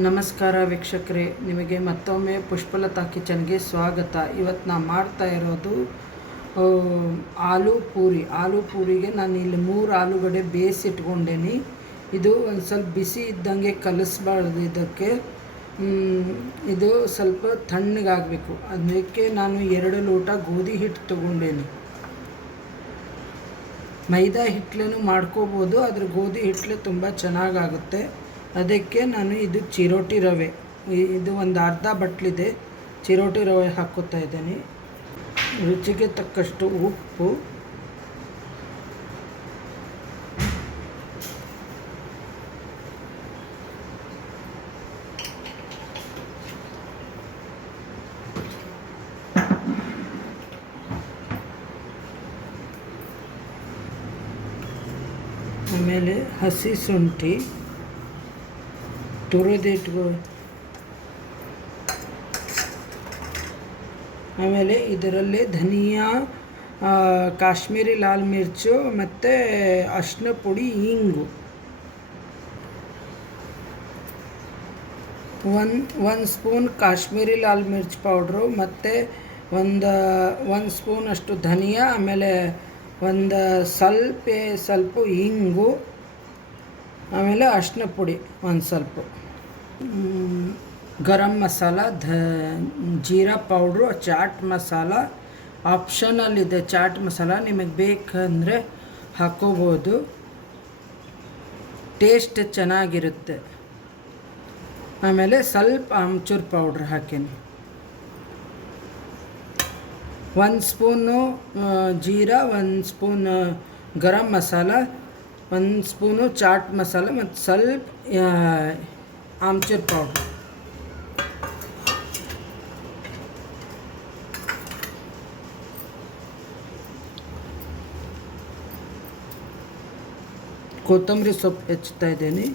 ನಮಸ್ಕಾರ ವೀಕ್ಷಕರೇ, ನಿಮಗೆ ಮತ್ತೊಮ್ಮೆ ಪುಷ್ಪಲತಾ ಕಿಚನ್ಗೆ ಸ್ವಾಗತ. ಇವತ್ತು ನಾನು ಮಾಡ್ತಾ ಇರೋದು ಆಲೂ ಪೂರಿಗೆ ನಾನು ಇಲ್ಲಿ 3 ಆಲೂಗಡ್ಡೆ ಬೇಯಿಸಿಟ್ಕೊಂಡೇನಿ. ಇದು ಒಂದು ಸ್ವಲ್ಪ ಬಿಸಿ ಇದ್ದಂಗೆ ಕಲಿಸ್ಬಾರ್ದು. ಇದಕ್ಕೆ ಇದು ಸ್ವಲ್ಪ ತಣ್ಣಗಾಗಬೇಕು. ಅದಕ್ಕೆ ನಾನು 2 ಲೋಟ ಗೋಧಿ ಹಿಟ್ಟು ತೊಗೊಂಡೇನಿ. ಮೈದಾ ಹಿಟ್ಲೇನು ಮಾಡ್ಕೋಬೋದು, ಆದರೆ ಗೋಧಿ ಹಿಟ್ಲೆ ತುಂಬ ಚೆನ್ನಾಗಾಗುತ್ತೆ. ಅದಕ್ಕೆ ನಾನು ಇದು ಚಿರೋಟಿ ರವೆ, ಇದು ಒಂದು ಅರ್ಧ ಬಟ್ಲಿದೆ ಚಿರೋಟಿ ರವೆ ಹಾಕ್ಕೋತಾ ಇದ್ದೀನಿ. ರುಚಿಗೆ ತಕ್ಕಷ್ಟು ಉಪ್ಪು, ಆಮೇಲೆ ಹಸಿ ಶುಂಠಿ ತುರಿದಿಟ್ಕೊ, ಆಮೇಲೆ ಇದರಲ್ಲಿ ಧನಿಯಾ, ಕಾಶ್ಮೀರಿ ಲಾಲ್ ಮಿರ್ಚು ಮತ್ತು ಅರಿಶಿನ ಪುಡಿ, ಇಂಗು, ಒಂದು ಸ್ಪೂನ್ ಕಾಶ್ಮೀರಿ ಲಾಲ್ ಮಿರ್ಚ್ ಪೌಡ್ರು, ಮತ್ತು ಒಂದು ಸ್ಪೂನ್ ಅಷ್ಟು ಧನಿಯಾ, ಆಮೇಲೆ ಒಂದು ಸ್ವಲ್ಪ ಇಂಗು, ಆಮೇಲೆ ಅರಿಶಿನ ಪುಡಿ ಒಂದು ಸ್ವಲ್ಪ, ಗರಂ ಮಸಾಲ, ಜೀರಾ ಪೌಡ್ರು, ಚಾಟ್ ಮಸಾಲ ಆಪ್ಷನಲ್ ಇದೆ. ಚಾಟ್ ಮಸಾಲ ನಿಮಗೆ ಬೇಕಂದರೆ ಹಾಕೋಬೋದು, ಟೇಸ್ಟ್ ಚೆನ್ನಾಗಿರುತ್ತೆ. ಆಮೇಲೆ ಸ್ವಲ್ಪ ಆಮ್ಚೂರ್ ಪೌಡ್ರ್ ಹಾಕೀನಿ, 1 spoon jeera, 1 spoon garam masala, 1 spoon chaat masala ಮತ್ತು ಸ್ವಲ್ಪ ಆಮ್ಚೂರ್ ಪೌಡ್ರ್. ಕೊತ್ತಂಬರಿ ಸೊಪ್ಪು ಹೆಚ್ಚುತ್ತಾ ಇದ್ದೀನಿ.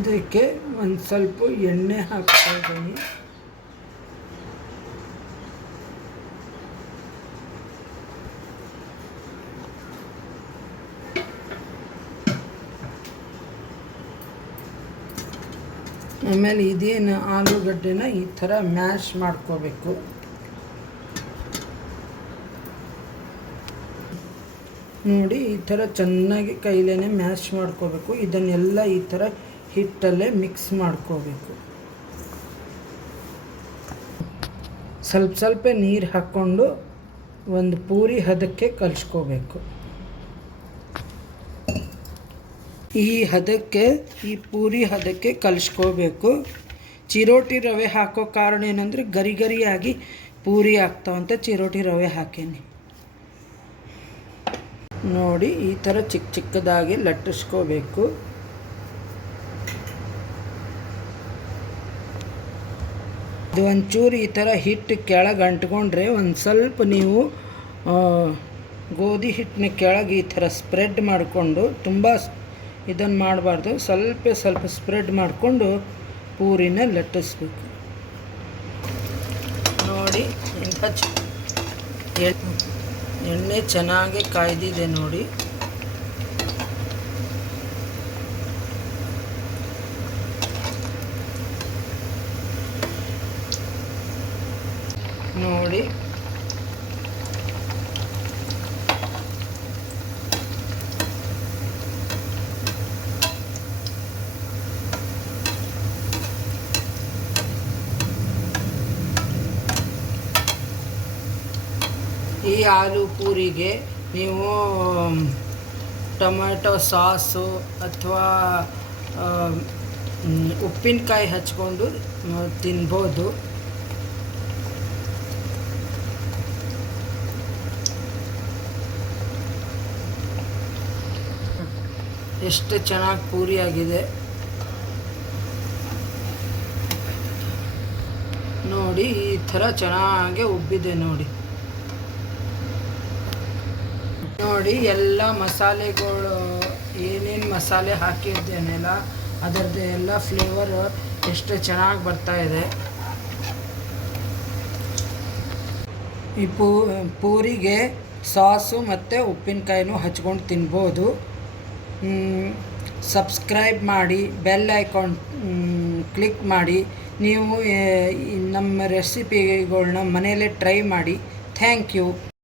ಇದಕ್ಕೆ ಒಂದು ಸ್ವಲ್ಪ ಎಣ್ಣೆ ಹಾಕ್ತಾ ಇದ್ದೀನಿ. ಆಮೇಲೆ ಇದೇನು ಆಲೂಗಡ್ಡೆನ ಈ ಥರ ಮ್ಯಾಶ್ ಮಾಡ್ಕೋಬೇಕು. ನೋಡಿ, ಈ ಥರ ಚೆನ್ನಾಗಿ ಕೈಲೇ ಮ್ಯಾಶ್ ಮಾಡ್ಕೋಬೇಕು. ಇದನ್ನೆಲ್ಲ ಈ ಥರ ಹಿಟ್ಟಲ್ಲೇ ಮಿಕ್ಸ್ ಮಾಡ್ಕೋಬೇಕು. ಸ್ವಲ್ಪ ನೀರು ಹಾಕ್ಕೊಂಡು ಒಂದು ಪೂರಿ ಹದಕ್ಕೆ ಕಲಿಸ್ಕೋಬೇಕು. ಈ ಪೂರಿ ಹದಕ್ಕೆ ಕಲಿಸ್ಕೋಬೇಕು. ಚಿರೋಟಿ ರವೆ ಹಾಕೋ ಕಾರಣ ಏನಂದರೆ ಗರಿಯಾಗಿ ಪೂರಿ ಆಗ್ತಾವಂತ ಚಿರೋಟಿ ರವೆ ಹಾಕೀನಿ. ನೋಡಿ, ಈ ಥರ ಚಿಕ್ಕದಾಗಿ ಲಟ್ಟಿಸ್ಕೋಬೇಕು. ಇದು ಒಂಚೂರು ಈ ಥರ ಹಿಟ್ಟು ಕೆಳಗೆ ಅಂಟ್ಕೊಂಡ್ರೆ ಒಂದು ಸ್ವಲ್ಪ ನೀವು ಗೋಧಿ ಹಿಟ್ಟನ್ನ ಕೆಳಗೆ ಈ ಥರ ಸ್ಪ್ರೆಡ್ ಮಾಡಿಕೊಂಡು, ತುಂಬ ಇದನ್ನು ಮಾಡಬಾರ್ದು, ಸ್ವಲ್ಪ ಸ್ಪ್ರೆಡ್ ಮಾಡಿಕೊಂಡು ಪೂರಿನ ಲಟ್ಟಿಸ್ಬೇಕು. ನೋಡಿ, ಎಣ್ಣೆ ಚೆನ್ನಾಗಿ ಕಾಯ್ದಿದೆ ನೋಡಿ. ನೋಡಿ, ಈ ಆಲೂ ಪೂರಿಗೆ ನೀವು ಟೊಮೆಟೊ ಸಾಸು ಅಥವಾ ಉಪ್ಪಿನಕಾಯಿ ಹಚ್ಕೊಂಡು ತಿನ್ಬೋದು. ಎಷ್ಟು ಚೆನ್ನಾಗಿ ಪೂರಿ ಆಗಿದೆ ನೋಡಿ. ಈ ಥರ ಚೆನ್ನಾಗಿ ಉಬ್ಬಿದೆ ನೋಡಿ. ನೋಡಿ ಎಲ್ಲ ಮಸಾಲೆಗಳು ಏನೇನು ಮಸಾಲೆ ಹಾಕಿದ್ದೇನೆಲ್ಲ ಅದರದ್ದು ಎಲ್ಲ ಫ್ಲೇವರ್ ಎಷ್ಟು ಚೆನ್ನಾಗಿ ಬರ್ತಾ ಇದೆ. ಈ ಪೂರಿಗೆ ಸಾಸು ಮತ್ತು ಉಪ್ಪಿನಕಾಯಿನೂ ಹಚ್ಕೊಂಡು ತಿನ್ಬೋದು. ಸಬ್ಸ್ಕ್ರೈಬ್ ಮಾಡಿ, ಬೆಲ್ ಐಕಾನ್ ಕ್ಲಿಕ್ ಮಾಡಿ. ನೀವು ನಮ್ಮ ರೆಸಿಪಿಗಳ್ನ ಮನೆಯಲ್ಲೇ ಟ್ರೈ ಮಾಡಿ. Thank you.